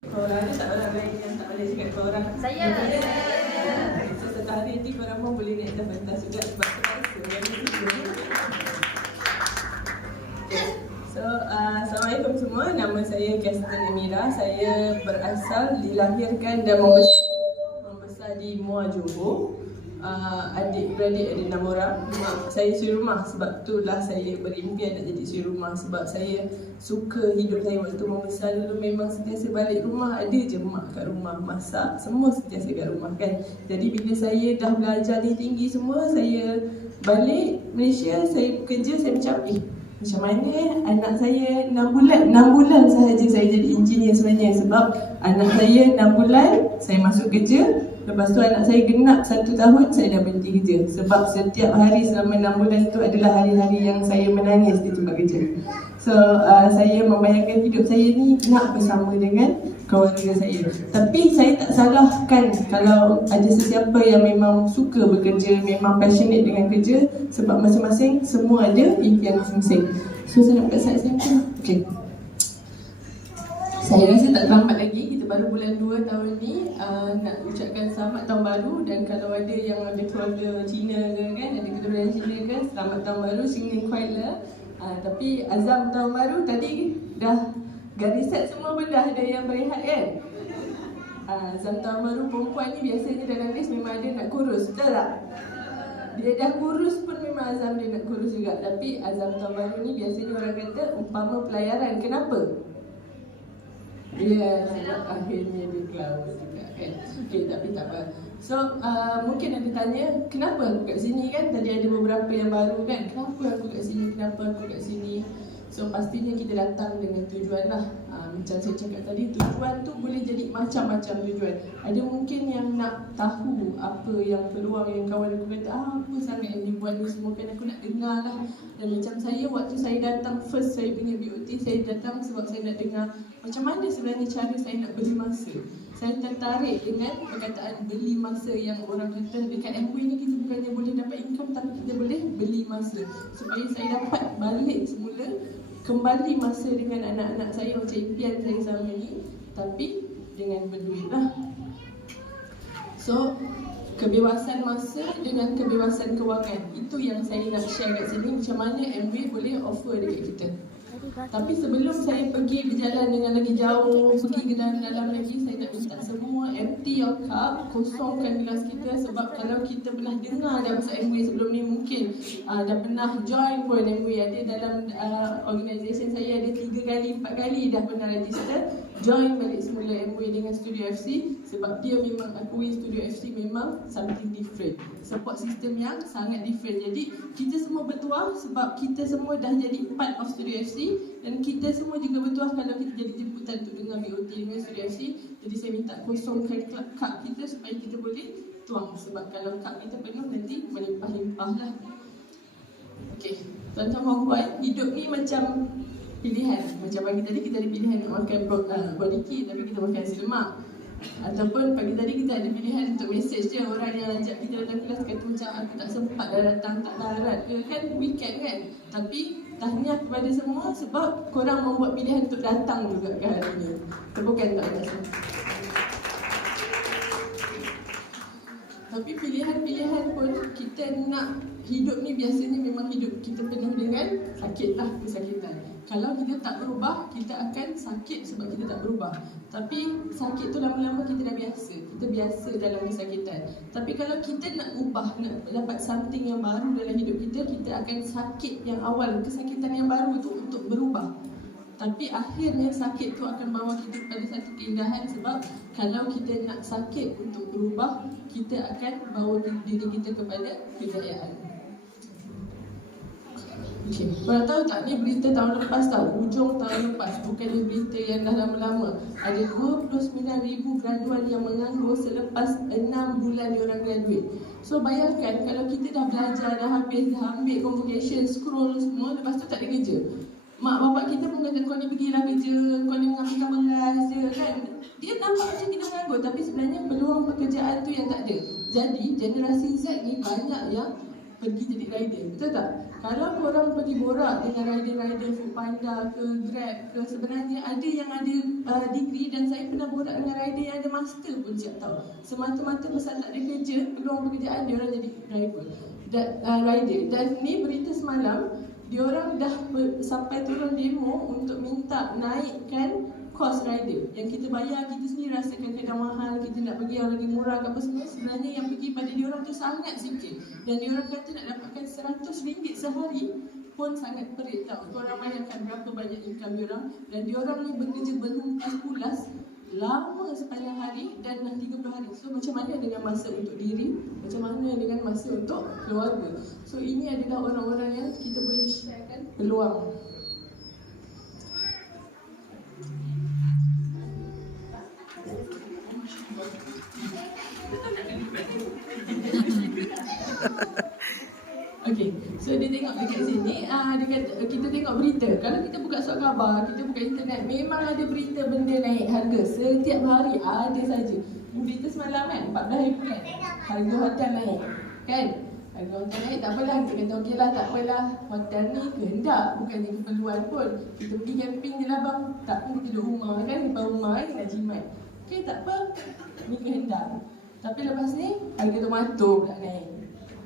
Korang ni tak orang lain yang tak boleh cakap korang. Saya. So setelah hari ni korang pun boleh naik atas pentas juga sebab terasa. So, Assalamualaikum semua. Nama saya Gaston Emira. Saya dilahirkan dan membesar di Muar Johor. Adik-beradik ada 6 orang. Mak saya suri rumah, sebab itulah saya berimpian nak jadi suri rumah. Sebab saya suka hidup saya waktu membesar dulu memang sentiasa balik rumah. Ada je mak kat rumah, masak, semua sentiasa kat rumah kan. Jadi bila saya dah belajar tinggi semua, saya balik Malaysia, saya bekerja, saya macam macam mana anak saya 6 bulan sahaja saya jadi engineer sebenarnya. Sebab anak saya 6 bulan saya masuk kerja. Lepas tu anak saya genap 1 tahun, saya dah berhenti kerja. Sebab setiap hari selama 6 bulan tu adalah hari-hari yang saya menangis di tempat kerja. So, saya membayangkan hidup saya ni nak bersama dengan keluarga saya. Tapi saya tak salahkan kalau ada sesiapa yang memang suka bekerja, memang passionate dengan kerja. Sebab masing-masing semua ada impian masing-masing. So, saya nak buka slide saya mungkin. Okay. Saya rasa tak terlambat lagi. Kita baru bulan 2 tahun ni nak ucapkan selamat tahun baru. Dan kalau ada yang ada keluarga Cina ke kan, ada keturunan Cina ke, selamat tahun baru, Singning Kuai Le. Tapi azam tahun baru tadi dah garisan semua pun dah ada yang berehat kan. Azam tahun baru perempuan ni biasanya dalam list memang ada nak kurus, betul tak? Dia dah kurus pun memang azam dia nak kurus juga. Tapi azam tahun baru ni biasanya orang kata umpama pelayaran. Kenapa? Ya, sebab akhirnya dia keluar juga kan. Okay, tapi tak apa. So, mungkin ada tanya, kenapa aku kat sini kan? Tadi ada beberapa yang baru kan. Kenapa aku kat sini? Kenapa aku kat sini? So, pastinya kita datang dengan tujuan lah. Macam saya cakap tadi, tujuan tu boleh jadi macam-macam tujuan. Ada mungkin yang nak tahu apa yang peluang yang kawan aku kata, apa sangat yang dibuat ni semua kan, aku nak dengar lah. Dan macam saya, waktu saya datang first saya punya BOT, saya datang sebab saya nak dengar macam mana sebenarnya cara saya nak beli masa. Saya tertarik dengan perkataan beli masa yang orang kata dekat MWay ni kita bukannya boleh dapat income, tapi kita boleh beli masa. Supaya saya dapat balik semula, kembali masa dengan anak-anak saya macam impian saya selama ni, tapi dengan berduit lah. So, kebebasan masa dengan kebebasan kewangan, itu yang saya nak share kat sini. Macam mana MWay boleh offer dekat kita. Tapi sebelum saya pergi berjalan dengan lagi jauh, pergi ke dalam lagi, saya nak minta semua empty your cup, kosongkan gelas kita. Sebab kalau kita pernah dengar dah pasal MWay sebelum ni, mungkin dah pernah join pun MWay. Ada dalam organisation saya ada 3 kali, 4 kali dah pernah register. Join balik semula MWay dengan Studio FC. Sebab dia memang akui Studio FC memang something different. Support system yang sangat different. Jadi kita semua bertuah sebab kita semua dah jadi part of Studio FC. Dan kita semua juga bertuah kalau kita jadi jemputan untuk dengar BOT dengan Studio FC. Jadi saya minta kosongkan cup kita supaya kita boleh tuang. Sebab kalau cup kita penuh nanti melimpah-limpah lah. Okay, tuan-tuan perempuan, hidup ni macam pilihan. Macam pagi tadi kita ada pilihan nak makan bodiki, tapi kita makan nasi lemak. Ataupun pagi tadi kita ada pilihan untuk mesej je orang yang ajak kita datang kelas, kata macam aku tak sempat dah datang, tak larat ke kan, weekend kan. Tapi tahniah kepada semua sebab korang membuat pilihan untuk datang juga ke hari ni. Tepukan tak rasa. Tapi pilihan-pilihan pun kita nak hidup ni biasanya memang hidup kita penuh dengan sakit lah, kesakitan. Kalau kita tak berubah, kita akan sakit sebab kita tak berubah. Tapi sakit tu lama-lama kita dah biasa. Kita biasa dalam kesakitan. Tapi kalau kita nak ubah, nak dapat something yang baru dalam hidup kita, kita akan sakit yang awal, kesakitan yang baru tu untuk berubah. Tapi akhirnya sakit tu akan bawa kita pada satu keindahan. Sebab kalau kita nak sakit untuk berubah, kita akan bawa diri kita kepada kejayaan. Okay. Korang tahu tak, ni berita tahun lepas tau, hujung tahun lepas, bukannya berita yang dah lama-lama. Ada 29,000 graduan yang menganggur selepas 6 bulan diorang graduate. So bayangkan kalau kita dah belajar, dah habis, dah ambil convocation, scroll semua, lepas tu tak ada kerja. Mak bapak kita pun kata kau ni pergilah kerja, kau ni mengambilkan beras je kan. Dia nampak macam kita menganggur, tapi sebenarnya peluang pekerjaan tu yang tak ada. Jadi generasi Z ni banyak yang pergi jadi rider, betul tak? Kalau korang pergi borak dengan rider-rider Foodpanda ke Grab ke, sebenarnya ada yang ada degree, dan saya pernah borak dengan rider yang ada master pun siap tahu. Semata-mata pasal tak ada kerja, peluang pekerjaan, dia orang jadi driver dan rider. Dan ni berita semalam, dia orang dah sampai turun demo untuk minta naikkan kos rider. Yang kita bayar, kita sendiri rasakan kadang mahal, kita nak pergi yang lagi murah ke apa semua. Sebenarnya yang pergi pada dia orang tu sangat sikit. Dan dia orang kata nak dapatkan RM100 sehari pun sangat perit tau. Korang bayangkan berapa banyak income dia orang. Dan dia orang ni bekerja berhumpas pulas lama sepanjang hari dan dah 30 hari. So macam mana dengan masa untuk diri, macam mana dengan masa untuk keluarga. So ini adalah orang-orang yang kita boleh sharekan peluang. Okay, so dia tengok dekat sini, dia kata, kita tengok berita. Kalau kita buka surat khabar, kita buka internet, memang ada berita benda naik harga. Setiap hari ada saja. Berita semalam kan, 14 April kan, harga hotel naik. Kan? Harga hotel naik, tak apalah. Kita kata okey lah, tak apalah. Hotel ni kehendak, bukannya keperluan pun. Kita pergi camping je lah bang. Tak pun kita duduk rumah kan, depan rumah kan, nak jimat. Okey, tak apa. Ni kehendak. Tapi lepas ni, harga tomato pula naik.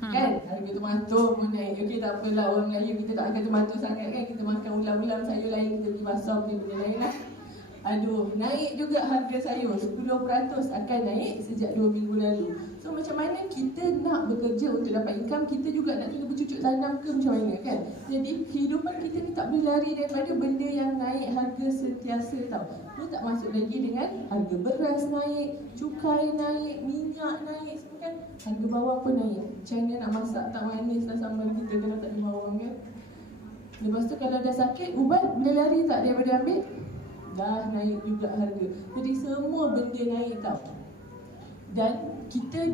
Kan? Harga tomato pun naik. Okey, tak apalah, orang Melayu kita tak makan tomato sangat kan. Kita makan ulam-ulam, sayur lain, kita pergi pasar, benda lain lah. Aduh, naik juga harga sayur. 10% akan naik sejak 2 minggu lalu. So macam mana kita nak bekerja untuk dapat income, kita juga nak kena bercucuk tanam ke macam mana kan. Jadi kehidupan kita ni tak boleh lari daripada benda yang naik harga sentiasa tau. Ni tak masuk lagi dengan harga beras naik, cukai naik, minyak naik semua kan. Harga bawang pun naik. Macam mana nak masak tak manis lah sambal kita kalau tak ada bawang kan. Lepas tu kalau dah sakit, ubat boleh lari tak daripada ambil? Dah naik juga harga. Jadi semua benda naik tau. Dan kita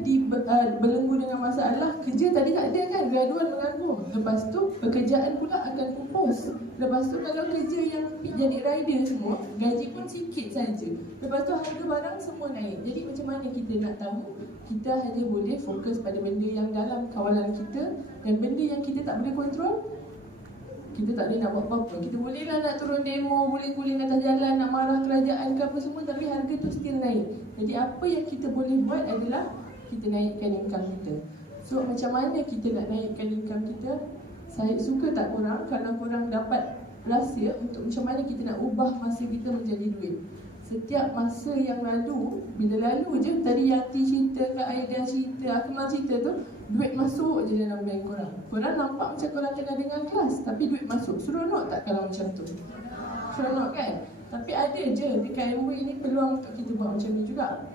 belenggu dengan masalah kerja tadi tak ada kan, graduan menganggur. Lepas tu pekerjaan pula akan pupus. Lepas tu kalau kerja yang jadi rider semua, gaji pun sikit saja. Lepas tu harga barang semua naik. Jadi macam mana kita nak tahu? Kita hanya boleh fokus pada benda yang dalam kawalan kita. Dan benda yang kita tak boleh kontrol, kita tak boleh nak buat apa-apa. Kita bolehlah nak turun demo, boleh guling atas jalan, nak marah kerajaan ke apa semua, tapi harga tu still naik. Jadi apa yang kita boleh buat adalah kita naikkan income kita. So macam mana kita nak naikkan income kita? Saya suka tak korang kalau korang dapat rahsia untuk macam mana kita nak ubah masa kita menjadi duit. Setiap masa yang lalu, bila lalu je, tadi Yati cerita, Kak Aida cerita, Akmal cerita tu, duit masuk je dalam bank korang. Korang nampak macam korang tengah dengar kelas, tapi duit masuk. Seronok tak kalau macam tu? Seronok kan? Tapi ada je, dekat MOE ni peluang untuk kita buat macam ni juga.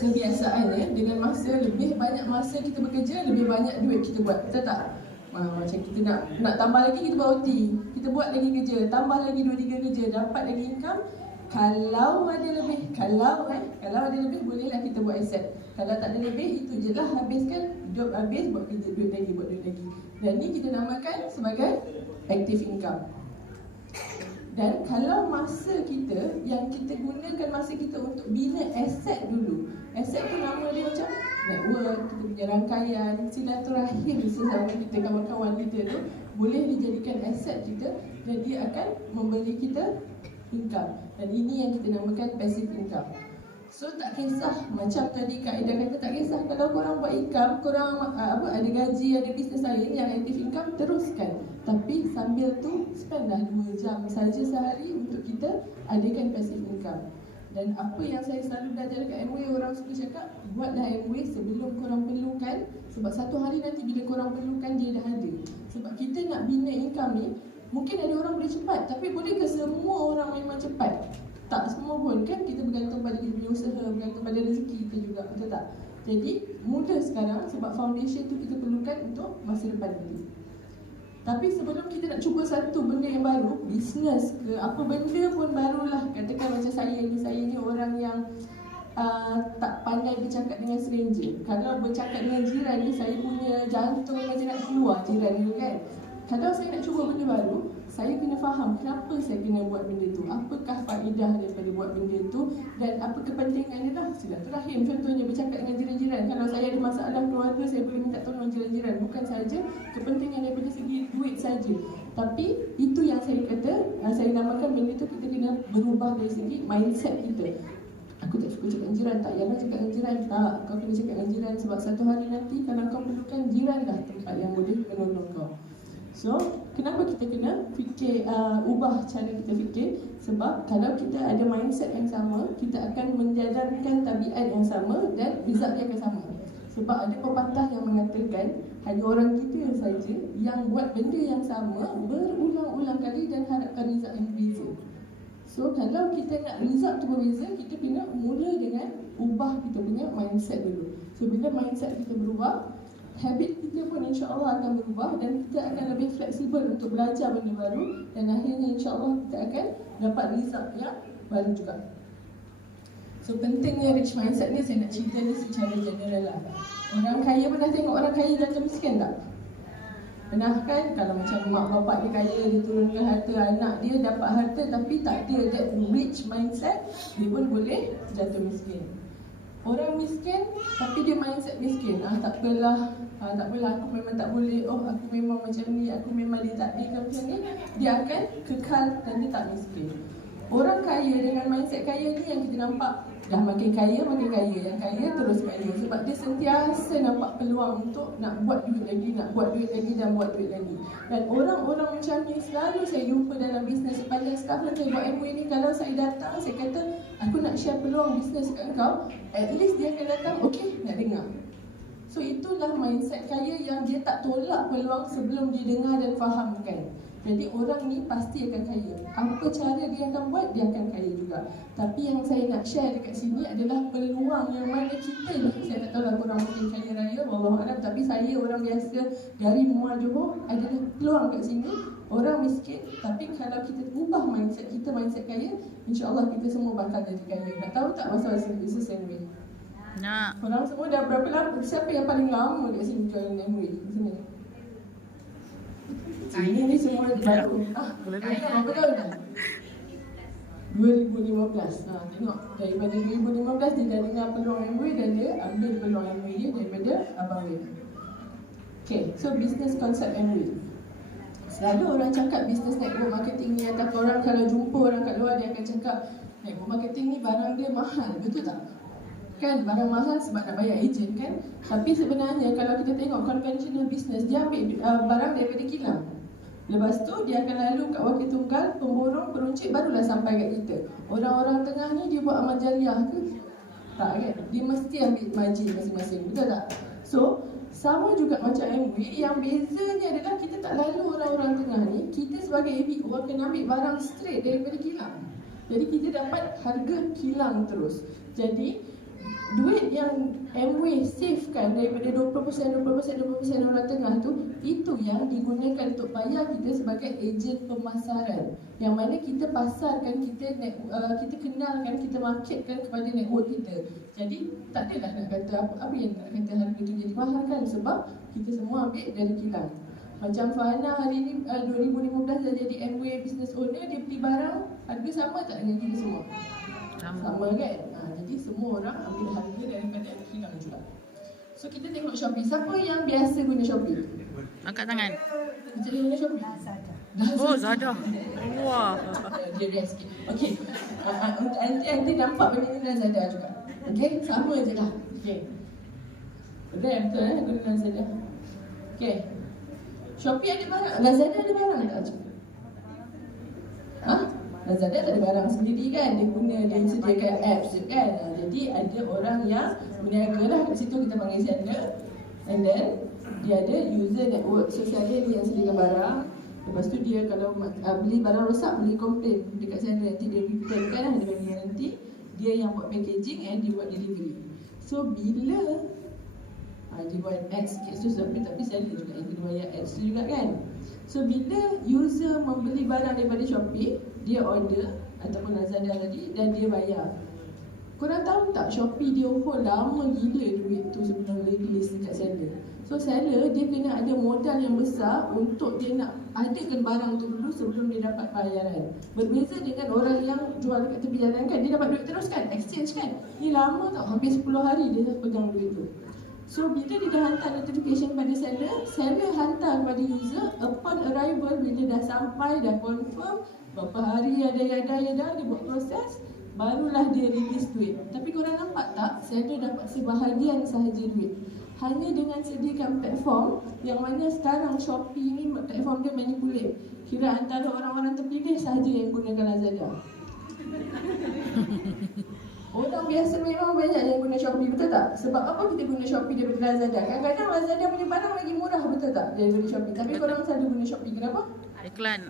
Kebiasaannya, dengan masa, lebih banyak masa kita bekerja, lebih banyak duit kita buat. Betul tak? Macam kita nak tambah lagi, kita buat OT. Kita buat lagi kerja, tambah lagi 2-3 kerja, dapat lagi income. Kalau ada lebih, kalau ada lebih, bolehlah kita buat aset. Kalau tak ada lebih, itu je lah, habiskan, hidup habis, buat kerja, duit lagi. Dan ni kita namakan sebagai active income. Dan kalau masa kita, yang kita gunakan masa kita untuk bina aset dulu. Aset tu nama dia macam network, kita punya rangkaian, silaturahim sesama kita, kawan-kawan kita tu boleh dijadikan aset kita dan dia akan memberi kita income. Dan ini yang kita namakan passive income. So tak kisah, macam tadi Kak Aida kata, tak kisah kalau korang buat income, korang ada gaji, ada bisnes lain yang active income, teruskan. Tapi sambil tu spendlah 2 jam saja sehari untuk kita adakan passive income. Dan apa yang saya selalu belajar dekat MOE, orang suka cakap, buatlah MOE sebelum korang perlukan. Sebab satu hari nanti bila korang perlukan, dia dah ada. Sebab kita nak bina income ni, mungkin ada orang boleh cepat, tapi boleh ke semua orang memang cepat? Tak semua pun kan, kita bergantung pada kita punya usaha, bergantung pada rezeki kita juga, betul tak? Jadi mudah sekarang sebab foundation tu kita perlukan untuk masa depan kita. Tapi sebelum kita nak cuba satu benda yang baru, bisnes ke apa benda pun barulah, katakan macam saya ni orang yang tak pandai bercakap dengan stranger. Kalau bercakap dengan jiran ni, saya punya jantung macam nak keluar jiran ni kan. Kalau saya nak cuba benda baru, saya kena faham kenapa saya kena buat benda tu, apakah faedah daripada buat benda tu, dan apa kepentingan dia. Dah silaturahim contohnya, bercakap dengan jiran-jiran. Kalau saya ada masalah keluarga, saya boleh minta tolong jiran-jiran, bukan saja kepentingan daripada segi duit saja. Tapi itu yang saya kata, saya namakan benda tu kita kena berubah dari segi mindset kita. Aku tak suka cakap dengan jiran, tak payahlah cakap dengan jiran. Tak, kau kena cakap dengan jiran, sebab satu hari nanti kalau kau perlukan, jiran dah tempat yang boleh menolong kau. So, kenapa kita kena fikir, ubah cara kita fikir? Sebab kalau kita ada mindset yang sama, kita akan menjalankan tabiat yang sama dan result dia akan sama. Sebab ada pepatah yang mengatakan hanya orang kita saja yang buat benda yang sama berulang-ulang kali dan harapkan result yang berbeza. So, kalau kita nak result tu berbeza, kita kena mula dengan ubah kita punya mindset dulu. So, bila mindset kita berubah, habit kita pun insya-Allah akan berubah dan kita akan lebih fleksibel untuk belajar benda baru, dan akhirnya insya-Allah kita akan dapat result yang baru juga. So, pentingnya rich mindset ni saya nak cerita ni secara general lah. Orang kaya pernah tengok orang kaya jatuh miskin tak? Pernah kan? Kalau macam mak bapak dia kaya, dia turunkan harta, anak dia dapat harta tapi tak ada that rich mindset, dia pun boleh jatuh miskin. Orang miskin tapi dia mindset miskin. Tak apalah, aku memang tak boleh. Aku memang macam ni, aku memang ditakdirkan macam ni. Dia akan kekal dan dia tak miskin. Orang kaya dengan mindset kaya ni yang kita nampak dah makin kaya. Yang kaya terus kaya sebab dia sentiasa nampak peluang untuk nak buat duit lagi, dan buat duit lagi. Dan orang-orang macam ni selalu saya jumpa dalam bisnes sepanjang setahun saya buat MWay ni. Kalau saya datang, saya kata aku nak share peluang bisnes kat kau, at least dia akan datang, okey, nak dengar. So itulah mindset kaya yang dia tak tolak peluang sebelum dia dengar dan fahamkan. Jadi orang ni pasti akan kaya. Apa cara dia akan buat, dia akan kaya juga. Tapi yang saya nak share dekat sini adalah peluang yang mana kita ni, saya tak tahu lah korang mungkin kaya raya, wallahualam, tapi saya orang biasa dari Muar Johor, adalah peluang kat sini. Orang miskin, tapi kalau kita ubah mindset kita, mindset kaya, insya-Allah kita semua bakal jadi kaya. Nak tahu tak pasal bisnes MWay? Nak. Korang semua dah berapa lama? Siapa yang paling lama kat sini jualan MWay? Sini. Ini semua baru. Berapa tahun dah? 2015. Tengok, daripada 2015 dia dah dengar peluang MWay dan dia ambil peluang MWay dia daripada Abang Wei. Okay, so business concept MWay. Selalu orang cakap business network marketing ni, atau orang kalau jumpa orang kat luar, dia akan cakap network marketing ni barang dia mahal, betul tak? Kan barang mahal sebab nak bayar ejen kan. Tapi sebenarnya kalau kita tengok conventional business, dia ambil barang daripada kilang. Lepas tu dia akan lalu kat wakil tunggal, pemborong, peruncit, barulah sampai kat kita. Orang-orang tengah ni dia buat amal jariah ke? Tak kan? Dia mesti ambil margin masing-masing, betul tak? So, sama juga macam MWay, yang bezanya adalah kita tak lalu orang-orang tengah ni. Kita sebagai ABO akan ambil barang straight daripada kilang. Jadi kita dapat harga kilang terus. Jadi duit yang MWay savekan daripada 20% orang tengah tu, itu yang digunakan untuk bayar kita sebagai ejen pemasaran. Yang mana kita pasarkan, kita kenalkan, kita marketkan kepada network kita. Jadi tak adalah nak kata apa yang nak kata harga tu jadi mahal kan, sebab kita semua ambil dari kilang. Macam Fahana hari ni 2015 dah jadi MWay business owner, dia beli barang harga sama tak dengan kita semua? Sama kan? Jadi semua orang ambil harga daripada kilang juga. So kita tengok Shopee. Siapa yang biasa guna Shopee? Angkat tangan. Kita guna Shopee? Oh, Zada. Wah. Dia rest sikit. Okay. Nanti nampak benda ni dengan Zada juga. Okay, sama je lah. Okay. Betul guna Zada. Okay. Shopee ada barang. Lazada ada barang tak cik? Lazada tak ada barang sendiri kan, dia sediakan apps je kan. Jadi ada orang yang berniaga lah kat situ, kita panggil seller. And then dia ada user network. So seller dia yang sediakan barang. Lepas tu dia kalau beli barang rosak, boleh komplain dekat seller. Nanti dia return kan, dia bagi nanti. Dia yang buat packaging and dia buat delivery. So bila dia buat ads sikit tu, tapi seller juga yang kena bayar ads tu juga kan. So bila user membeli barang daripada Shopee, dia order ataupun Lazada tadi dan dia bayar. Korang tahu tak Shopee dia hold lama gila duit tu sebelum release dekat seller. So seller dia kena ada modal yang besar untuk dia nak adakan barang tu dulu dulu sebelum dia dapat bayaran. Berbeza dengan orang yang jual dekat tepi jalan kan, dia dapat duit terus kan, exchange kan. Ni lama tau, hampir 10 hari dia pegang duit tu. So bila dia dah hantar notification pada seller hantar kepada user upon arrival. Bila dah sampai, dah confirm berapa hari ada dia buat proses, barulah dia release duit. Tapi korang nampak tak, seller dapat sebahagian sahaja duit. Hanya dengan sediakan platform yang mana sekarang Shopee ni platform dia manipulate. Kira antara orang-orang terpilih sahaja yang gunakan Lazada. Orang biasa memang banyak yang guna Shopee, betul tak? Sebab apa kita guna Shopee daripada Lazada? Kadang-kadang Lazada punya barang lagi murah, betul tak? Daripada Shopee. Tapi korang selalu guna Shopee, kenapa? Iklan.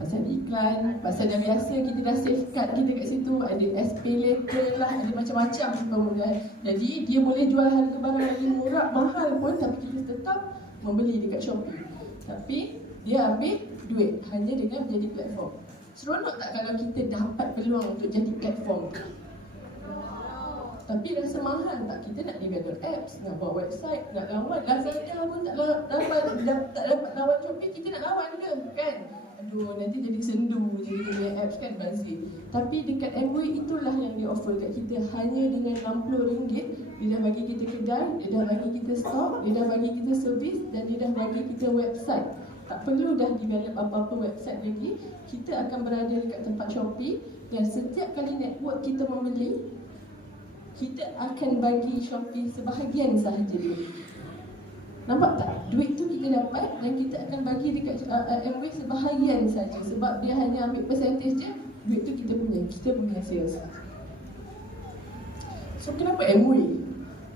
Pasal iklan, pasal dah biasa kita dah safeguard kita kat situ. Ada SP letter lah, ada macam-macam kemudian. Jadi dia boleh jual harga barang lagi murah, mahal pun, tapi kita tetap membeli dekat Shopee. Tapi dia ambil duit hanya dengan menjadi platform. Seronok tak kalau kita dapat peluang untuk jadi platform? Tapi rasa mahal tak? Kita nak develop apps, nak buat website, nak lawan Lazada pun tak dapat lawan Shopee, kita nak lawan ke kan? Aduh, nanti jadi sendu jadi punya apps kan, bazir. Tapi dekat Amway itulah yang dia offer kat kita. Hanya dengan RM60, dia dah bagi kita kedai, dia dah bagi kita store, dia dah bagi kita servis, dan dia dah bagi kita website. Tak perlu dah develop apa-apa website lagi. Kita akan berada dekat tempat Shopee, dan setiap kali network kita membeli, kita akan bagi Shopee sebahagian sahaja duit. Nampak tak? Duit tu kita dapat dan kita akan bagi dekat Amway sebahagian saja. Sebab dia hanya ambil percentage je, duit tu kita punya sales. So kenapa Amway?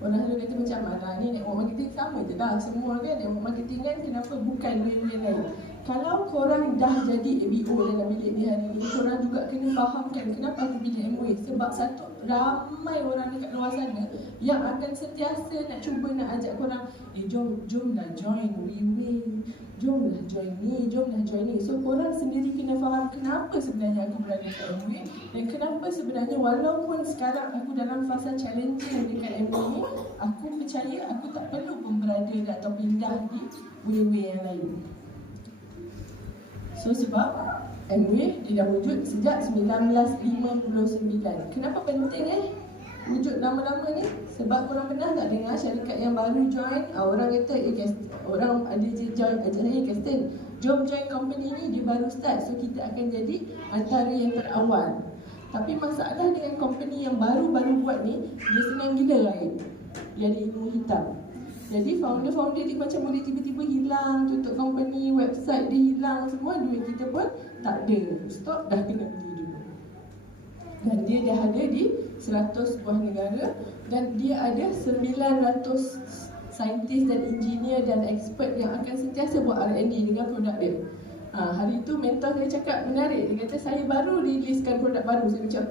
Orang selalu kata macam mana ni network marketing sama je lah semua kan. Network marketing kan, kenapa bukan way lain? Kalau korang dah jadi ABO dalam bilik ni hari ni, korang juga kena fahamkan kenapa aku pilih Amway. Sebab satu, ramai orang dekat luar sana yang akan sentiasa nak cuba nak ajak korang, jomlah join WeWay, jomlah join ni, jomlah join ni. So korang sendiri kena faham kenapa sebenarnya aku berada dekat Amway, dan kenapa sebenarnya walaupun sekarang aku dalam fasa challenging dekat Amway ni, aku percaya aku tak perlu pun berada atau pindah di WeWay yang lain. So sebab Amway dia dah wujud sejak 1959. Kenapa penting wujud lama-lama ni? Sebab korang pernah tak dengar syarikat yang baru join, orang kata orang ada je join Kastin, jom join company ni, dia baru start, so kita akan jadi antara yang terawal. Tapi masalah dengan company yang baru-baru buat ni, dia senang gila lain. Dia ada ilmu hitam. Jadi founder-founder dia macam boleh tiba-tiba hilang, tutup company, website dia hilang, semua duit kita pun tak ada. Stop, dah kena beli dulu. Dan dia dah ada di 100 buah negara, dan dia ada 900 saintis dan engineer dan expert yang akan sentiasa buat R&D dengan produk dia. Hari tu mentor saya cakap menarik. Dia kata saya baru riliskan produk baru. Saya macam,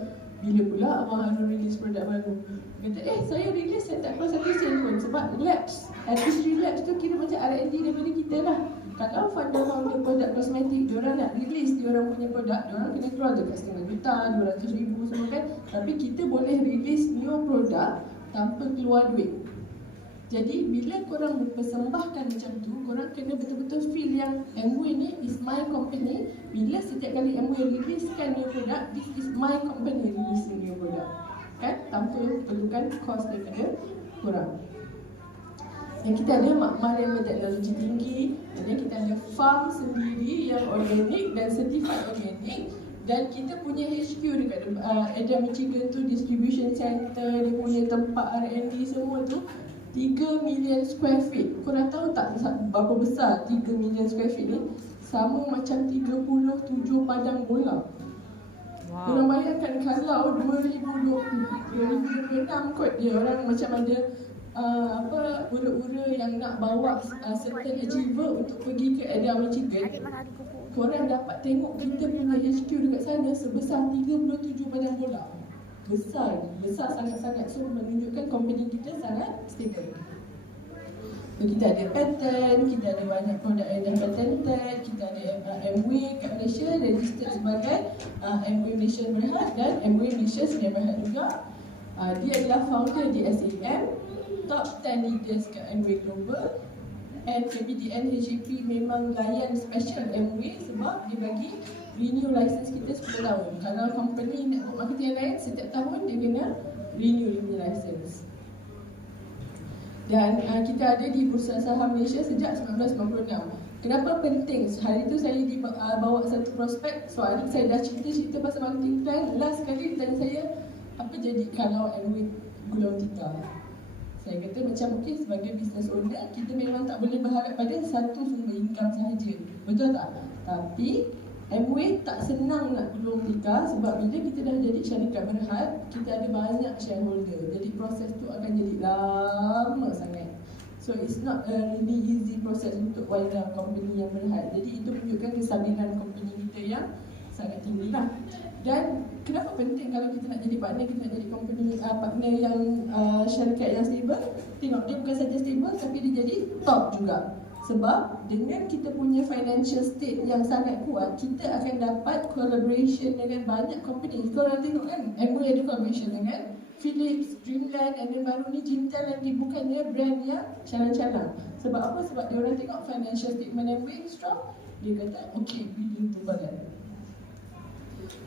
bila pula abang Harun release produk baru? Dia kata, saya release, saya tak keluar satu sen pun. Sebab labs, industry labs tu kira macam R&D daripada kita lah. Kalau founder produk kosmetik, diorang nak release diorang punya produk, diorang kena keluar dekat setengah juta, 200,000 semua kan. Tapi kita boleh release new produk tanpa keluar duit. Jadi bila korang mempersembahkan macam tu, korang kena betul-betul feel yang Amway ni is my company. Bila setiap kali Amway releasekan new product, this is my company releasing new product, kan? Tanpa perlukan cost daripada korang. Dan kita ada makmal yang berteknologi tinggi, dan kita ada farm sendiri yang organik dan certified organik. Dan kita punya HQ dekat Adam Michigan tu, distribution center, dia punya tempat R&D semua tu 3 million square feet. Korang tahu tak berapa besar 3 million square feet ni? Sama macam 37 padang bola. Wow. Korang bayangkan kalau 2026 kot dia orang macam ada ura-ura yang nak bawa certain achiever untuk pergi ke Adam Michigan. Korang dapat tengok kita punya HQ dekat sana sebesar 37 padang bola. Besar sangat-sangat. So menunjukkan company kita sangat stable. So, kita ada patent, kita ada banyak produk yang dah patented, kita ada Amway kat Malaysia registered sebagai Amway Malaysia Berhad dan Amway Malaysia Sedia Berhad juga. Dia adalah founder di SAM, top 10 leaders kat Amway Global. And KPDN HGP memang layan special MOA sebab dia bagi renew license kita 10 tahun. Kalau company network marketing yang lain, setiap tahun dia kena renew dia punya license. Dan kita ada di Bursa Saham Malaysia sejak 1996. Kenapa penting? Hari itu saya bawa satu prospek, so adik saya dah cerita pasal marketing plan. Last sekali dia tanya saya, apa jadi kalau MOA gulung tikar? Saya kata macam okey, sebagai business owner kita memang tak boleh berharap pada satu sumber income sahaja. Betul tak? Tapi MOA tak senang nak gulung tikar sebab bila kita dah jadi syarikat berhad, kita ada banyak shareholder. Jadi proses tu akan jadi lama sangat. So it's not a really easy process untuk wind down company yang berhad. Jadi itu menunjukkan kestabilan company kita yang sangat tinggi lah. Dan kenapa penting kalau kita nak jadi partner, kita nak jadi company partner yang syarikat yang stable? Tengok dia bukan saja stable tapi dia jadi top juga. Sebab dengan kita punya financial state yang sangat kuat, kita akan dapat collaboration dengan banyak company. Korang tengok kan, MOA ada collaboration dengan Philips, Dreamland, and then baru ni Jintel lagi, bukannya brand yang calang-calang. Sebab apa? Sebab dia orang tengok financial statement MOA strong, dia kata okay, willing to bargain.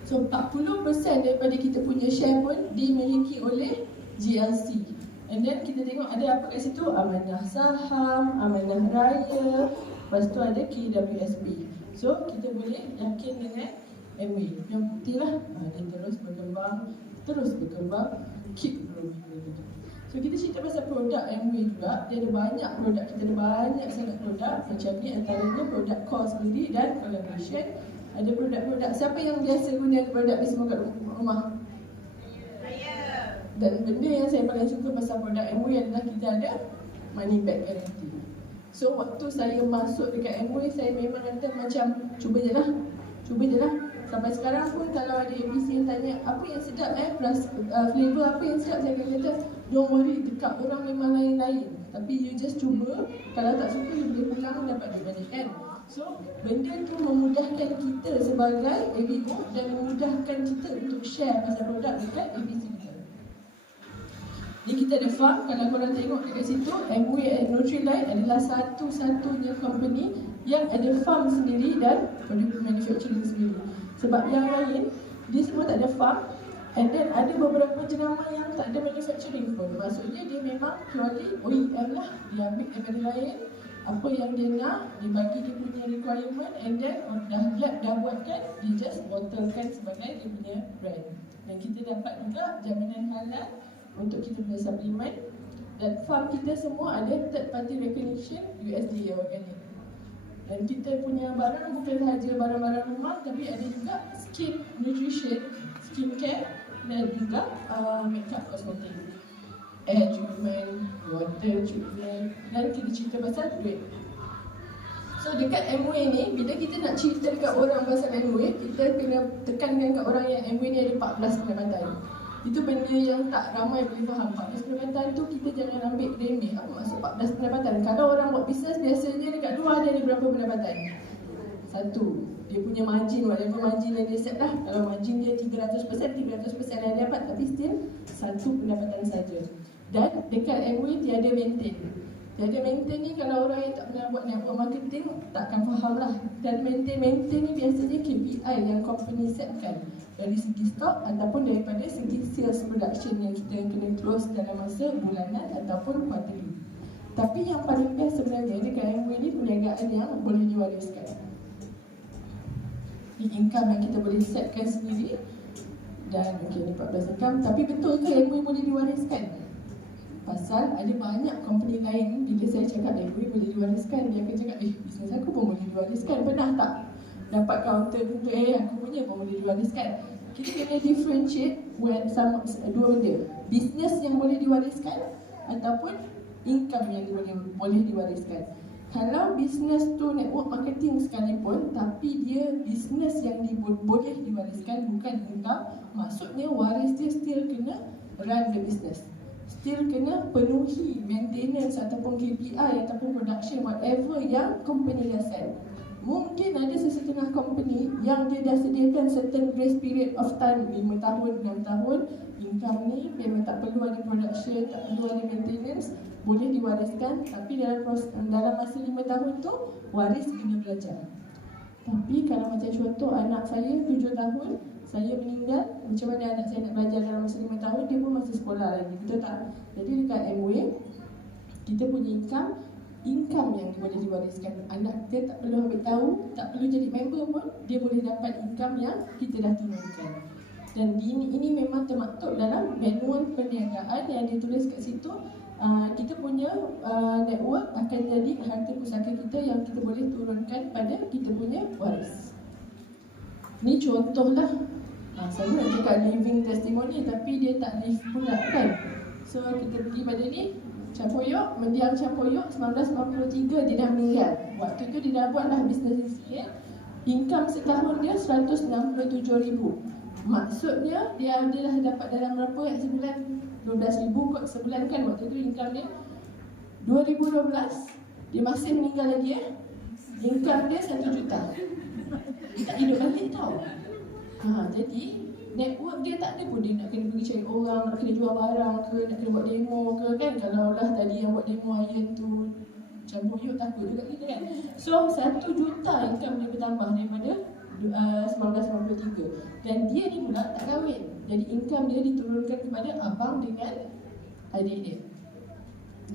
So 40% daripada kita punya share pun dimiliki oleh GLC. And then kita tengok ada apa kat situ? Amanah Saham, Amanah Raya, lepas tu ada KWSB. So kita boleh yakin dengan MOA. Yang putih lah, dia terus berkembang, keep growing. So kita cerita pasal produk MOA juga. Dia ada banyak produk, kita ada banyak sangat produk. Macam ni antaranya produk core sendiri dan collaboration. Ada produk-produk, siapa yang biasa guna produk Bismo kat rumah? Dan benda yang saya paling suka pasal produk MOA adalah kita ada money back guarantee. So waktu saya masuk dekat MOA, saya memang kata macam cuba je lah. Sampai sekarang pun kalau ada ABC yang tanya apa yang sedap plus flavor apa yang sedap, saya akan kata don't worry, dekat orang memang lain-lain. Tapi you just cuba, kalau tak suka you boleh pulang dapat duit balik kan. So benda tu memudahkan kita sebagai ABO dan memudahkan kita untuk share pasal produk dekat ABC kita. Ni kita ada farm, kalau korang tengok dekat situ, MOA and Nutrilite adalah satu-satunya company yang ada farm sendiri dan produk manufacturing sendiri. Sebab yang lain, dia semua tak ada farm, and then ada beberapa jenama yang tak ada manufacturing pun. Maksudnya dia memang purely OEM lah, dia ambil daripada lain, apa yang dia nak, dia bagi dia punya requirement, and then dah buatkan, dia just bottlekan sebagai dia punya brand. Dan kita dapat juga jaminan halal untuk kita punya suplemen, dan farm kita semua ada third party recognition USDA organic. Dan kita punya barang bukan sahaja barang-barang rumah, tapi ada juga skin nutrition, skincare, dan juga makeup kosmetik, air treatment, water treatment, dan kita cerita pasal duit. So dekat MOA ni, bila kita nak cerita dekat orang pasal MOA, kita kena tekankan kat orang yang MOA ni ada 14 pendapatan. Itu benda yang tak ramai boleh faham. 14 pendapatan tu kita jangan ambil remeh. Apa maksud 14 pendapatan? Kalau orang buat bisnes, biasanya dekat luar dia ada berapa pendapatan? Satu, dia punya margin, whatever margin yang dia set lah. Kalau margin dia 300% yang dia dapat, tapi still satu pendapatan saja. Dan dekat MOA tiada maintain. Tiada maintain ni kalau orang yang tak pernah buat network marketing takkan faham lah. Dan maintain ni biasanya KPI yang company setkan, dari segi stok ataupun daripada segi sales production yang kita kena close dalam masa bulanan ataupun quarterly. Tapi yang paling best sebenarnya dekat MOA ni perniagaan yang boleh diwariskan. Ni income yang kita boleh setkan sendiri. Dan okey ni 14 income. Tapi betul ke MOA boleh diwariskan? Pasal ada banyak company lain, bila saya cakap MOA boleh diwariskan, dia akan cakap bisnes aku pun boleh diwariskan. Pernah tak dapat counter untuk aku punya pun boleh diwariskan? Kita kena differentiate dua benda, bisnes yang boleh diwariskan ataupun income yang boleh diwariskan. Kalau bisnes tu network marketing sekalipun, tapi dia bisnes yang boleh diwariskan, bukan income, maksudnya waris dia still kena run the business, still kena penuhi maintenance ataupun KPI ataupun production, whatever yang company dah set. Mungkin ada sesetengah company yang dia dah sediakan certain grace period of time 5 tahun, 6 tahun. Income ni memang tak perlu ada production, tak perlu ada maintenance, boleh diwariskan. Tapi dalam masa 5 tahun tu, waris kena belajar. Tapi kalau macam contoh anak saya 7 tahun, saya meninggal, macam mana anak saya nak belajar dalam masa 5 tahun, dia pun masih sekolah lagi, betul tak? Jadi dekat MWay, kita punya income yang boleh diwariskan. Anak kita tak perlu ambil tahu, tak perlu jadi member pun, dia boleh dapat income yang kita dah turunkan. Dan ini memang termaktub dalam manual perniagaan yang ditulis kat situ. Kita punya network akan jadi harta pusaka kita yang kita boleh turunkan pada kita punya waris. Ni contohlah. Saya nak cakap living testimony tapi dia tak live pula kan. So kita pergi pada ni, Campoyok, mendiang Campoyok 1993 dia dah meninggal. Waktu tu dia dah buatlah bisnes sikit. Income setahun dia 167,000. Maksudnya dia dah dapat dalam berapa sebulan? 12,000 kot sebulan kan. Waktu tu income dia 2012 dia masih meninggal lagi income dia 1 juta. Dia tak hidup balik tau. Jadi network dia tak ada pun dia nak kena pergi cari orang, nak kena jual barang ke, nak kena buat demo ke kan. Kalau lah tadi yang buat demo Iron tu Campoyok takut juga kita kan. So 1 juta income dia bertambah daripada 1993. Dan dia ni pula tak kahwin. Jadi income dia diturunkan kepada abang dengan adik dia.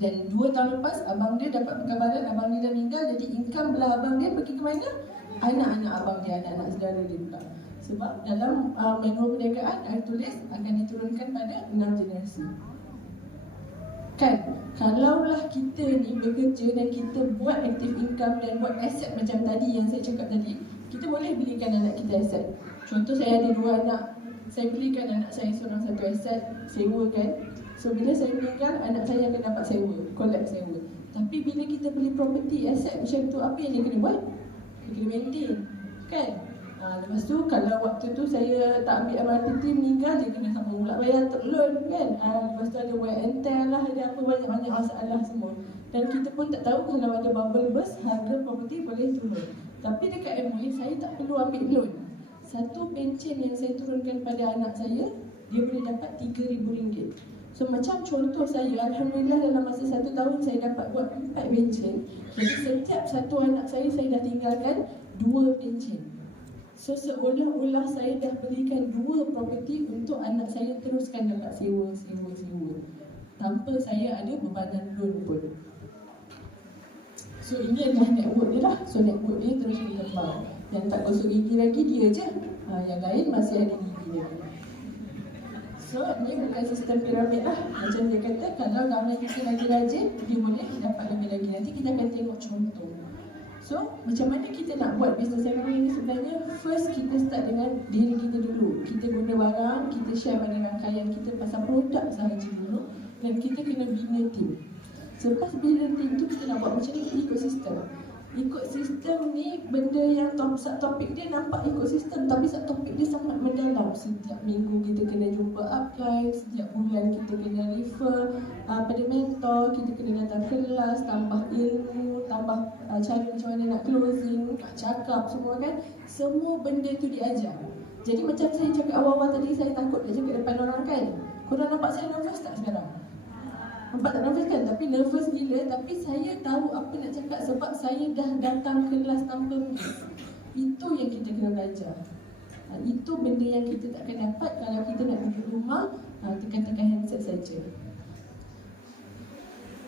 Dan 2 tahun lepas abang dia dapat perkabaran abang dia dah meninggal. Jadi income belah abang dia pergi ke mana? Anak-anak abang dia, anak-anak saudara dia pula. Sebab dalam manual perniagaan ada tulis akan diturunkan pada 6 generasi. Kan, kalaulah kita ni bekerja dan kita buat active income dan buat aset macam tadi yang saya cakap tadi, kita boleh belikan anak kita aset. Contoh saya ada 2 anak, saya belikan anak saya seorang satu aset, sewa kan. So bila saya meninggal, anak saya akan dapat sewa, collect sewa. Tapi bila kita beli property aset macam tu, apa yang dia kena buat? Dia kena maintain, kan? Lepas tu kalau waktu tu saya tak ambil MRTT meninggal, dia kena sambung pula bayar loan kan. Lepas tu ada wear and tear lah, ada apa banyak-banyak masalah semua. Dan kita pun tak tahu kalau ada bubble burst, harga property boleh turun. Tapi dekat MWay saya tak perlu ambil loan. Satu pencen yang saya turunkan pada anak saya, dia boleh dapat RM3,000. So macam contoh saya, Alhamdulillah dalam masa 1 tahun saya dapat buat 4 pencen. Jadi setiap satu anak saya dah tinggalkan 2 pencen. So seolah-olah saya dah belikan 2 property untuk anak saya teruskan dapat sewa. Tanpa saya ada bebanan loan pun. So ini adalah network dia lah. So network dia terus berkembang. Yang tak gosok gigi lagi dia je. Yang lain masih ada gigi dia. So ni bukan sistem piramid lah. Macam dia kata, kalau gambar kita lagi rajin, dia boleh dapat lebih lagi. Nanti kita akan tengok contoh. So, macam mana kita nak buat bisnes MWay ni sebenarnya? First, kita start dengan diri kita dulu. Kita guna barang, kita share pada rangkaian kita pasal produk sahaja dulu. Dan kita kena bina team. Selepas bina team tu, kita nak buat macam ni, ekosistem. Ekosistem ni benda yang topik dia nampak ekosistem, tapi topik dia sangat mendalam. Setiap minggu kita kena jumpa upline, setiap bulan kita kena refer pada mentor, kita kena datang kelas, tambah ilmu, tambah cara macam mana nak closing, nak cakap semua kan. Semua benda tu diajar. Jadi macam saya cakap awal-awal tadi, saya takut nak cakap depan orang kan. Korang nampak saya nervous tak sekarang? Nampak tak nervous kan? Tapi nervous gila. Tapi saya tahu apa nak cakap sebab saya dah datang kelas tanpa miss. Itu yang kita kena belajar. Itu benda yang kita tak akan dapat kalau kita nak duduk rumah tekan-tekan handset saja.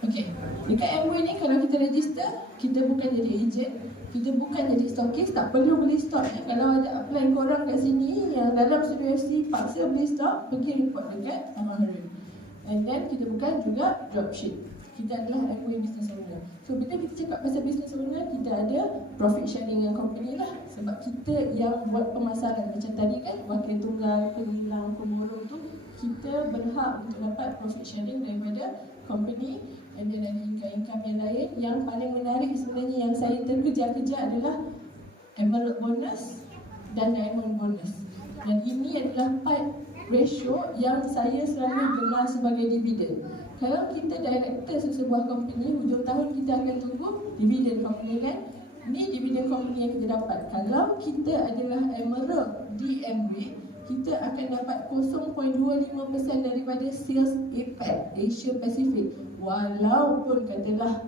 Okey, dekat MWay ni kalau kita register, kita bukan jadi agent, kita bukan jadi stockist, tak perlu beli stok. Kalau ada upline korang kat sini yang dalam studio FC paksa beli stok, pergi report dekat Abang Harun. And then kita bukan juga dropship. Kita adalah MWay business owner. So bila kita cakap pasal business owner, kita ada profit sharing dengan company lah. Sebab kita yang buat pemasaran. Macam tadi kan, wakil tunggal, penghilang, pemurung tu, kita berhak untuk dapat profit sharing daripada company. And then ada income-income yang lain. Yang paling menarik sebenarnya yang saya terkejar-kejar adalah emerald bonus dan diamond bonus. Dan ini adalah part ratio yang saya selalu gelar sebagai dividen. Kalau kita director sebuah company, hujung tahun kita akan tunggu dividen company kan. Ni dividen company yang kita dapat. Kalau kita adalah emerald di MW, kita akan dapat 0.25% daripada sales APAC, Asia Pacific. Walaupun katalah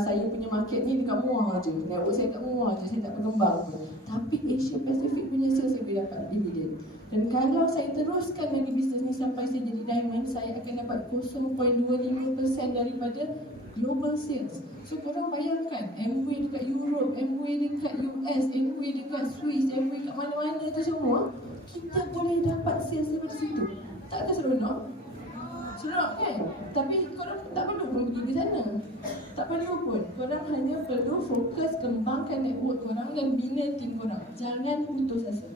saya punya market ni dekat Muar je, network saya dekat Muar je, saya tak berkembang pun. Tapi Asia Pacific punya sales saya boleh dapat dividen. Dan kalau saya teruskan lagi bisnes ni sampai saya jadi diamond, saya akan dapat 0.25% daripada global sales. So korang bayangkan, MW dekat Europe, MW dekat US, MW dekat Swiss, MW dekat mana-mana tu semua, kita boleh dapat sales daripada situ. Tak ada seronok? Seronok kan? Tapi korang tak perlu pun pergi ke sana. Tak perlu pun. Korang hanya perlu fokus kembangkan network korang dan bina tim korang. Jangan putus asa.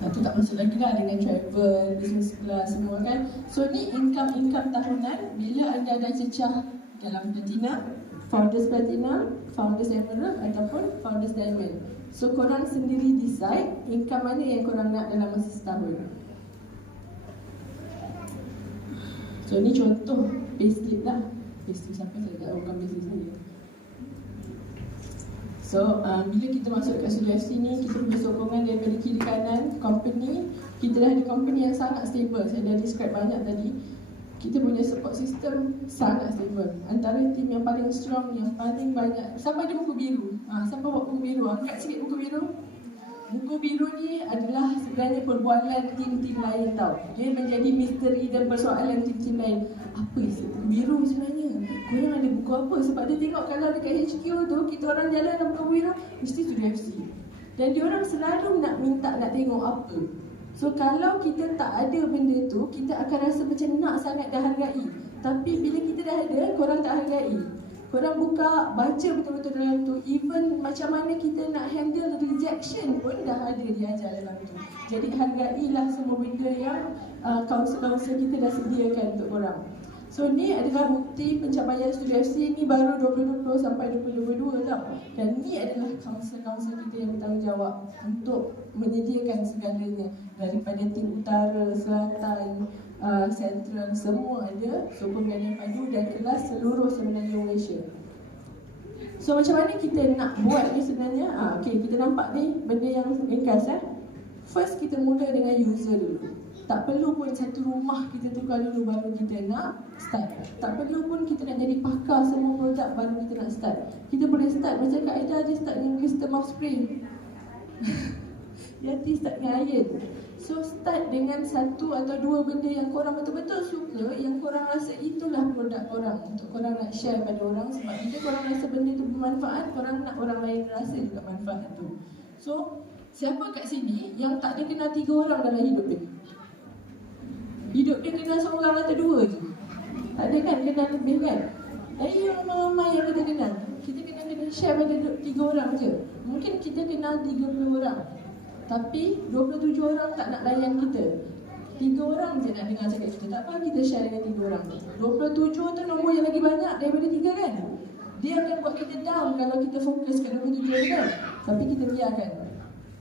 Itu tak masuk lagi lah dengan travel, business class semua kan. So ni income tahunan bila anda dah cecah dalam Platina, Founders Platina, Founders Emerald ataupun Founders Diamond. So korang sendiri decide income mana yang korang nak dalam masa setahun. So ni contoh payslip lah. Payslip siapa saya tak tahu, bukan payslip saya. So, bila kita masuk kat Studio FC ni, kita punya sokongan daripada kiri kanan company. Kita dah ada company yang sangat stable. Saya dah describe banyak tadi. Kita punya support system sangat stable. Antara tim yang paling strong, yang paling banyak. Sampai ada buku biru. Siapa buat buku biru? Angkat sikit buku biru. Buku biru ni adalah sebenarnya perbualan tim-tim lain tau. Dia menjadi misteri dan persoalan tim-tim lain. Apa isi buku biru sebenarnya? Korang ada buku apa? Sebab dia tengok kalau dekat HQ tu, kita orang jalan dalam buku biru, mesti Studio FC. Dan dia orang selalu nak minta nak tengok apa. So kalau kita tak ada benda tu, kita akan rasa macam nak sangat dah hargai. Tapi bila kita dah ada, korang tak hargai. Korang buka, baca betul-betul dalam tu. Even macam mana kita nak handle rejection pun dah ada diajar dalam tu. Jadi hargailah semua benda yang kaunselor-kaunselor kita dah sediakan untuk korang. So ni adalah bukti pencapaian Studio FC ni baru 2020 sampai 2022 tau. Dan ni adalah kaunselor-kaunselor kita yang bertanggungjawab untuk menyediakan segalanya. Daripada tim utara, selatan, Central, semua ada sokong ganding padu dan kelas seluruh semenanjung Malaysia. So macam mana kita nak buat ni sebenarnya? Okay, kita nampak ni benda yang ringkas. First kita mula dengan user dulu. Tak perlu pun satu rumah kita tukar dulu baru kita nak start. Tak perlu pun kita nak jadi pakar semua produk baru kita nak start. Kita boleh start macam Kak Aida je, start dengan crystal mouth spray. Yati start dengan iron. So start dengan satu atau dua benda yang korang betul-betul suka, yang korang rasa itulah produk korang untuk korang nak share pada orang. Sebab bila korang rasa benda tu bermanfaat, korang nak orang lain rasa juga manfaat tu. So siapa kat sini yang tak ada kenal 3 orang dalam hidup dia? Hidup dia kenal seorang atau 2 je. Tak ada kan, kenal lebih kan? Dari ramai-ramai yang kita kenal, kita kena share pada 3 orang je. Mungkin kita kenal 30 orang, tapi 27 orang tak nak layan kita. 3 orang je nak dengar cakap kita. Tak apa, kita share dengan 3 orang. 27 tu nombor yang lagi banyak daripada 3 kan? Dia akan buat kita down kalau kita fokus kat 27 kan? Tapi kita biarkan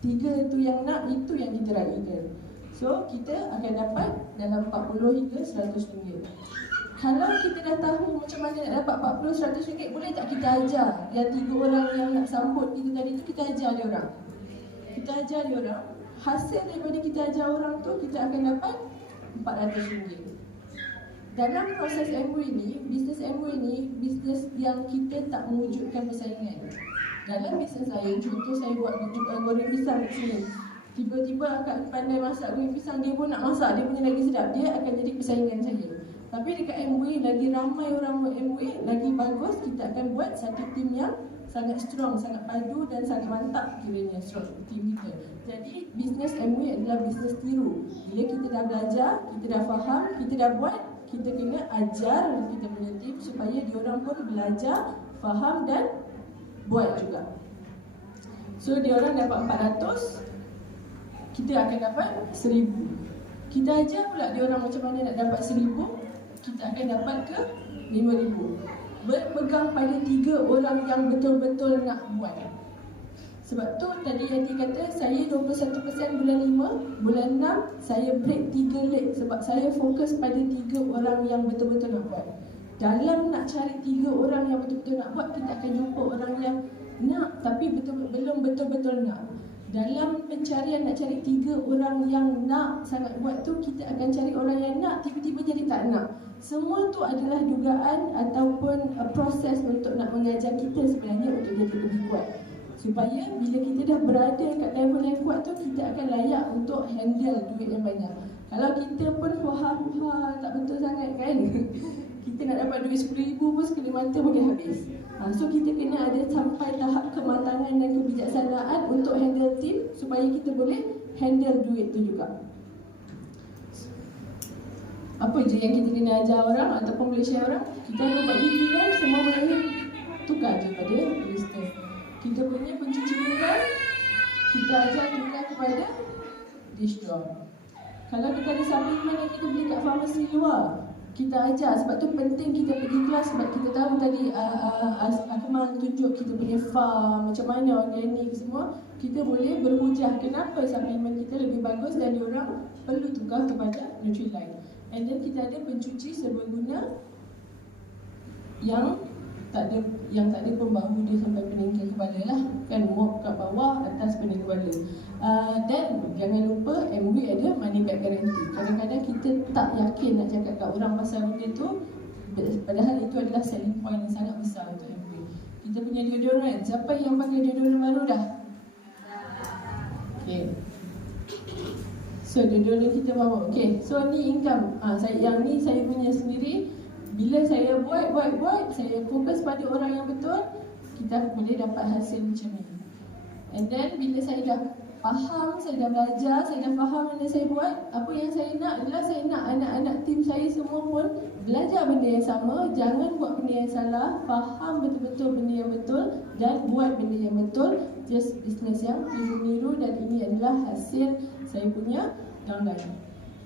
3 tu yang nak, itu yang kita raihkan. So, kita akan dapat dalam 40 hingga 100 ringgit. Kalau kita dah tahu macam mana nak dapat 40, 100 ringgit, boleh tak kita ajar yang 3 orang yang nak sambut kita tadi tu, kita ajar dia orang. Kita ajar dia orang. Hasil daripada kita ajar orang tu, kita akan dapat 400 ringgit. Dalam proses MW ni, bisnes MW ni, bisnes yang kita tak mewujudkan persaingan. Dalam bisnes lain, contoh saya buat goreng pisang kat sini. Tiba-tiba akak pandai masak goreng pisang, dia pun nak masak, dia punya lagi sedap. Dia akan jadi persaingan saya. Tapi dekat MW, lagi ramai orang buat MW, lagi bagus, kita akan buat satu tim yang sangat strong, sangat padu dan sangat mantap kiranya strong tim kita. Jadi, bisnes MW adalah bisnes tiru. Bila kita dah belajar, kita dah faham, kita dah buat, kita kena ajar kita punya tim supaya diorang pun belajar, faham dan buat juga. So, diorang dapat 400, kita akan dapat 1000. Kita ajar pula diorang macam mana nak dapat 1000, kita akan dapat ke 5000. Berpegang pada 3 orang yang betul-betul nak buat. Sebab tu tadi Yati kata, saya 21% bulan 5, bulan 6 saya break 3 leg sebab saya fokus pada 3 orang yang betul-betul nak buat. dalam nak cari 3 orang yang betul-betul nak buat, kita akan jumpa orang yang nak tapi belum betul-betul nak. Dalam pencarian nak cari 3 orang yang nak sangat buat tu, kita akan cari orang yang nak tiba-tiba jadi tak nak. Semua tu adalah dugaan ataupun proses untuk nak mengajar kita sebenarnya untuk jadi lebih kuat. Supaya bila kita dah berada kat level yang kuat tu, kita akan layak untuk handle duit yang banyak. Kalau kita pun faham tak betul sangat kan, kita nak dapat duit RM10,000 pun sekali mata boleh habis. So kita kena ada sampai tahap kematangan dan kebijaksanaan untuk handle team supaya kita boleh handle duit tu juga. Apa je yang kita kena ajar orang ataupun boleh share orang? Kita ada buat pilihan, semua boleh tukar je pada register. Kita punya pencuci pinggan, kita ajar tukar kepada dish drawer. Kalau kita ada supplement yang kita beli kat farmasi luar, kita ajar. Sebab tu penting kita pergi kelas, sebab kita tahu tadi Akmal tunjuk kita punya farm, macam mana organik semua. Kita boleh berhujah kenapa supplement kita lebih bagus dan diorang perlu tukar kepada Nutrilite. And then kita ada pencuci serbaguna yang tak ada pun bahu dia sampai peningkil kepala lah kan, mop kat bawah, atas pening kepala. Dan jangan lupa MW ada money back guarantee. Kadang-kadang kita tak yakin nak cakap kat orang pasal benda tu, padahal itu adalah selling point yang sangat besar untuk MW. Kita punya deodorant, siapa yang pakai deodorant baru dah? Okay, so deodorant kita bawa. Okay, so ni income. Yang ni saya punya sendiri. Bila saya buat, saya fokus pada orang yang betul, kita boleh dapat hasil macam ni. And then bila saya dah faham, saya dah belajar, saya dah faham benda saya buat, apa yang saya nak adalah saya nak anak-anak tim saya semua pun belajar benda yang sama, jangan buat benda yang salah, faham betul-betul benda yang betul dan buat benda yang betul. Just business yang niru-niru, dan ini adalah hasil saya punya downline.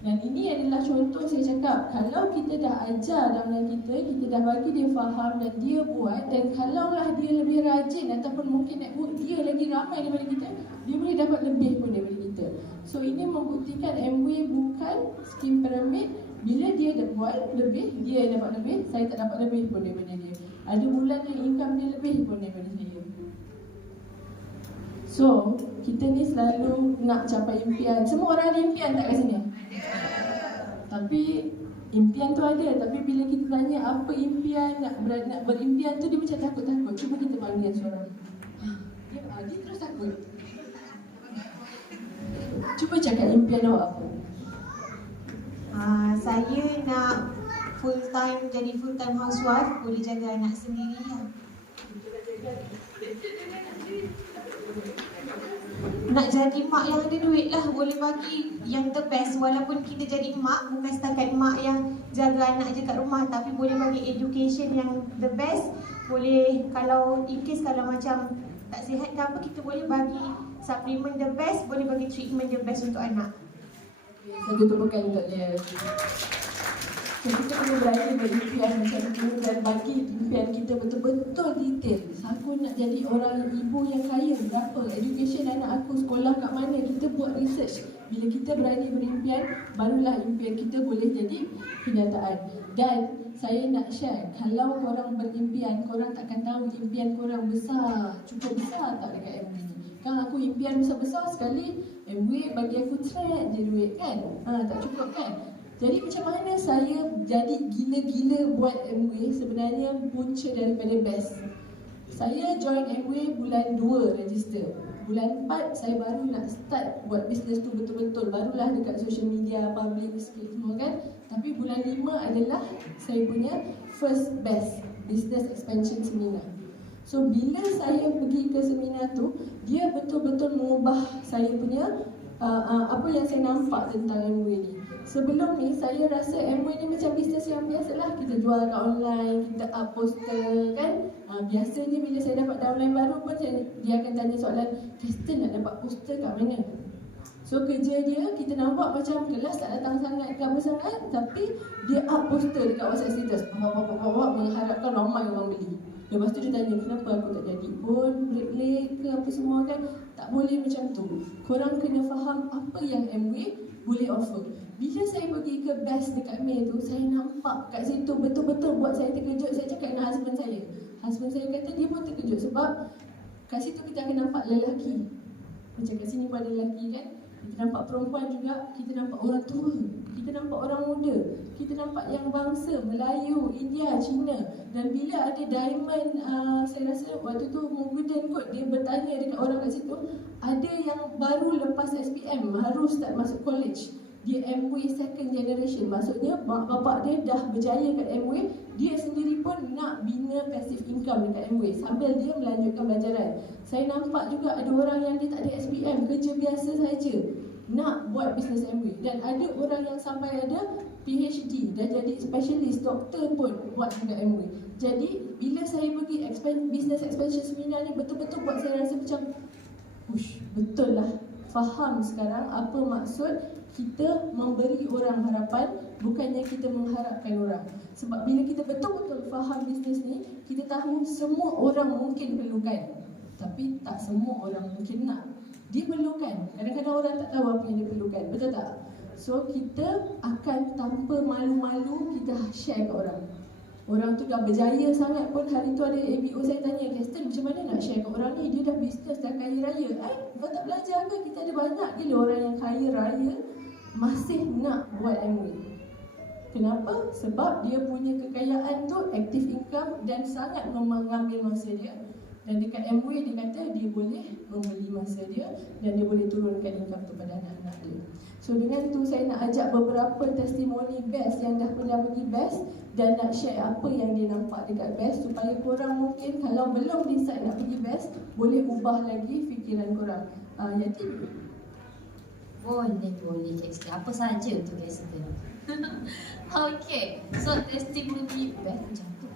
Dan ini adalah contoh saya cakap, kalau kita dah ajar downline kita dah bagi dia faham dan dia buat, dan kalaulah dia lebih rajin ataupun mungkin network dia lagi ramai daripada kita, dia boleh dapat lebih pun daripada kita. So ini membuktikan MW bukan skim piramid. Bila dia dah buat lebih, dia dapat lebih, saya tak dapat lebih pun daripada dia. Ada bulan yang income dia lebih pun daripada saya. So, kita ni selalu nak capai impian. Semua orang ada impian tak kat sini? Tapi impian tu ada, tapi bila kita tanya apa impian, nak berimpian tu, dia macam takut-takut. Cuba kita panggil seorang. Dia terus takut. Cuba cakap impian awak apa? Saya nak jadi full time housewife, boleh jaga anak sendiri lah. Nak jadi mak yang ada duit lah, boleh bagi yang the best. Walaupun kita jadi mak, bukan setakat mak yang jaga anak je kat rumah, tapi boleh bagi education yang the best. Boleh, kalau in case kalau macam tak sihat ke apa, kita boleh bagi supplement the best, boleh bagi treatment the best untuk anak. Satu tepukan untuk dia. So, kita kena berani berimpian macam tu dan bagi impian kita betul-betul detail. Aku nak jadi orang ibu yang kaya, berapa education anak aku, sekolah kat mana, kita buat research. Bila kita berani berimpian, barulah impian kita boleh jadi kenyataan. Dan saya nak share, kalau korang berimpian, korang takkan tahu impian korang besar, cukup besar tak dekat MW ni. Kan aku impian besar-besar sekali, MW bagi aku thread je duit kan, tak cukup kan. Jadi macam mana saya jadi gila-gila buat MW, sebenarnya punca daripada best. Saya join MW bulan 2 register. Bulan 4 saya baru nak start buat bisnes tu betul-betul. Barulah dekat social media, public sikit semua kan. Tapi bulan 5 adalah saya punya first best business expansion seminar. So bila saya pergi ke seminar tu, dia betul-betul mengubah saya punya apa yang saya nampak tentang MW ni. Sebelum ni saya rasa MW ni macam bisnes yang biasalah, kita jual kat online, kita up poster kan. Biasanya bila saya dapat downline baru pun dia akan tanya soalan, Kristen nak dapat poster kat mana? So kerja dia, kita nampak macam kelas tak datang sangat ke apa sangat, tapi dia up poster dekat WhatsApp status, mengharapkan ramai orang beli. Lepas tu dia tanya, kenapa aku tak jadi pun break ke apa semua kan. Tak boleh macam tu. Korang kena faham apa yang Amway boleh offer. Bila saya pergi ke best dekat May tu, saya nampak kat situ betul-betul buat saya terkejut. Saya cakap dengan husband saya. Husband saya kata dia pun terkejut sebab kat situ kita akan nampak lelaki. Macam kat sini pun ada lelaki kan. Kita nampak perempuan juga, kita nampak orang tua, kita nampak orang muda, kita nampak yang bangsa Melayu, India, Cina. Dan bila ada diamond, saya rasa waktu tu Muguden kot, dia bertanya dekat orang kat situ, ada yang baru lepas SPM, baru start masuk college. Dia Amway second generation, maksudnya mak bapak dia dah berjaya kat Amway. Dia sendiri pun nak bina passive income dekat Amway sambil dia melanjutkan belajaran. Saya nampak juga ada orang yang dia tak ada SPM, kerja biasa saja, nak buat bisnes Amway. Dan ada orang yang sampai ada PhD, dah jadi specialist, doktor pun buat dekat Amway. Jadi bila saya pergi business expansion seminar ni, betul-betul buat saya rasa macam betul lah, faham sekarang apa maksud kita memberi orang harapan, bukannya kita mengharapkan orang. Sebab bila kita betul-betul faham bisnes ni, kita tahu semua orang mungkin perlukan, tapi tak semua orang mungkin nak. Dia perlukan, kadang-kadang orang tak tahu apa yang dia perlukan, betul tak? So kita akan tanpa malu-malu kita share ke orang. Orang tu dah berjaya sangat pun, hari tu ada ABO saya tanya, Keston macam mana nak share ke orang ni? Dia dah bisnes, dah kaya raya. Kau tak belajar ke? Kita ada banyak gila orang yang kaya raya masih nak buat Amway. Kenapa? Sebab dia punya kekayaan tu active income dan sangat mengambil masa dia. Dan dekat Amway dia kata dia boleh membeli masa dia dan dia boleh turunkan income tu pada anak-anak dia. So dengan tu saya nak ajak beberapa testimoni best yang dah pernah pergi best dan nak share apa yang dia nampak dekat best, supaya korang mungkin kalau belum decide nak pergi best, boleh ubah lagi fikiran korang. Yati? Boleh Keston. Apa saja untuk Keston. Okay, so testimoni best macam tu.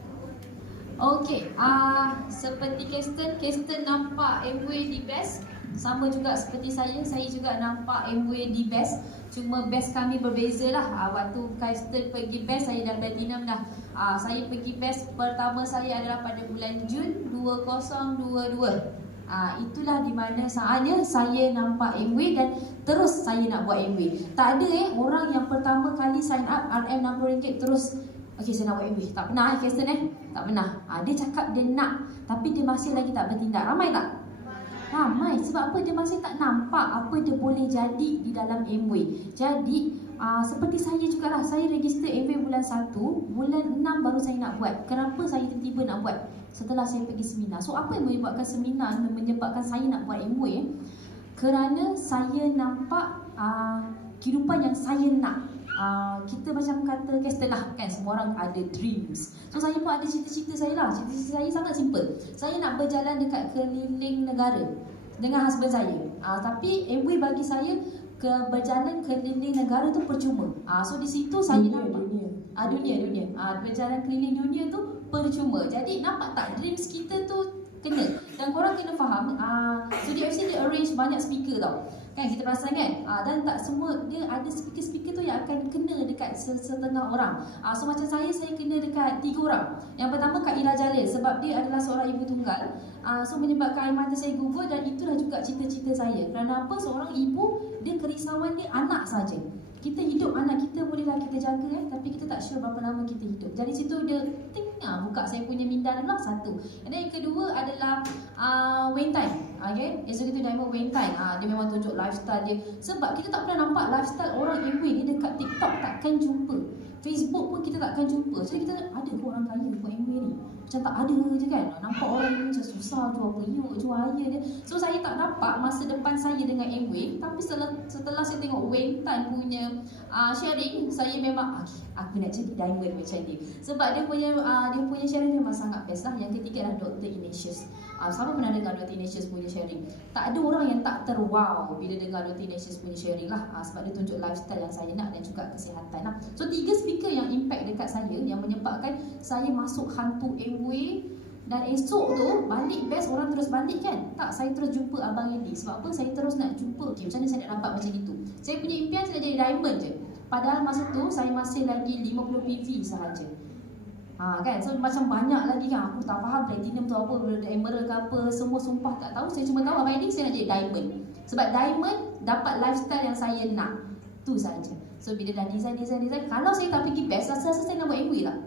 Okay, seperti Keston nampak Amway di best. Sama juga seperti saya juga nampak Amway di best. Cuma best kami berbeza lah. Waktu Keston pergi best, saya dah platinum dah. Saya pergi best pertama saya adalah pada bulan Jun 2022. Itulah di mana saatnya saya nampak Amway dan terus saya nak buat Amway. Tak ada orang yang pertama kali sign up RM60 terus okey saya nak buat Amway. Tak pernah Keston tak pernah. Dia cakap dia nak, tapi dia masih lagi tak bertindak. Ramai tak? Ramai. Sebab apa? Dia masih tak nampak apa dia boleh jadi di dalam Amway. Jadi seperti saya jugalah, saya register Amway bulan 1, bulan 6 baru saya nak buat. Kenapa saya tiba-tiba nak buat? Setelah saya pergi seminar. So apa yang menyebabkan seminar menyebabkan saya nak buat Amway? Kerana saya nampak kehidupan yang saya nak. Kita macam kata Keston lah kan, semua orang ada dreams. So saya pun ada cita-cita saya lah. Cita-cita saya sangat simple. Saya nak berjalan dekat keliling negara dengan husband saya. Tapi Amway bagi saya berjalan keliling negara tu percuma. So di situ saya nampak dunia. Berjalan keliling dunia tu percuma. Jadi nampak tak dreams kita tu kena. Dan korang kena faham, Studio FC dia arrange banyak speaker tau. Kan kita perasan kan? Dan tak semua dia ada speaker-speaker tu yang akan kena dekat setengah orang. So macam saya kena dekat 3 orang. Yang pertama Kak Ila Jalil, sebab dia adalah seorang ibu tunggal. So menyebabkan air mata saya gugur, dan itulah juga cita-cita saya. Kerana apa? Seorang ibu, dia kerisauan dia anak saja. Kita hidup, anak kita bolehlah kita jaga tapi kita tak sure berapa lama kita hidup. Jadi situ dia buka saya punya minda adalah satu. Dan yang kedua adalah Wayne Time. Okay, Executive Diamond Wayne Time. Dia memang tunjuk lifestyle dia. Sebab kita tak pernah nampak lifestyle orang Amway ni dekat TikTok takkan jumpa. Facebook pun kita takkan jumpa. Jadi kita ada ke orang kaya buat Amway ni? Macam tak ada je kan. Nampak orang ni macam susah, jual periuk, jual air dia. So saya tak nampak masa depan saya dengan Amway. Tapi setelah saya tengok Wayne Tan punya sharing, saya memang aku nak jadi diamond macam dia. Sebab dia punya sharing memang sangat best lah. Yang ketiga adalah Dr. Ignatius. Sama pernah dengar Dr. Ignatius punya sharing. Tak ada orang yang tak terwow bila dengar Dr. Ignatius punya sharing lah. Sebab dia tunjuk lifestyle yang saya nak dan juga kesihatan lah. So 3 speaker yang impact dekat saya, yang menyebabkan saya masuk hantu Amway. Dan esok tu balik best, orang terus balik kan? Tak, saya terus jumpa Abang Andy. Sebab apa? Saya terus nak jumpa, okay, macam mana saya nak dapat macam itu. Saya punya impian saya nak jadi diamond je. Padahal masa tu saya masih lagi 50 PV sahaja. Kan, so macam banyak lagi kan. Aku tak faham platinum tu apa, emerald ke apa, semua sumpah tak tahu. Saya cuma tahu abang Eddie saya nak jadi diamond. Sebab diamond dapat lifestyle yang saya nak. Tu saja. So bila dah design, kalau saya tak pergi best, rasa-rasa saya nak buat MW lah.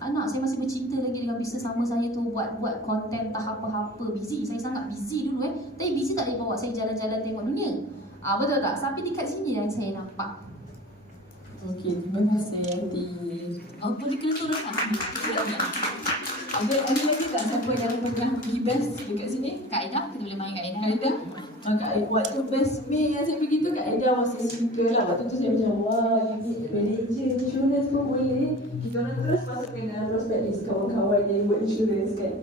Anak saya masih bercinta lagi dengan bisnes sama saya tu, buat konten tak apa-apa. Busy, saya sangat busy dulu Tapi busy tak boleh bawa saya jalan-jalan tengok dunia. Betul tak? Tapi dekat sini yang saya nampak. Okey, terima kasih Aunty. Boleh kena turun tak? Ada lagi tak siapa yang pernah pergi best dekat sini? Kak Aida, kita boleh main Kak Aida. Kak Aida? Waktu best May yang saya pergi tu, Kak Aida masih speaker lah. Waktu tu saya macam, wah, ini manager insurance pun boleh. Kita orang terus masukkan dalam prospek list kawan-kawan yang buat insurance kan.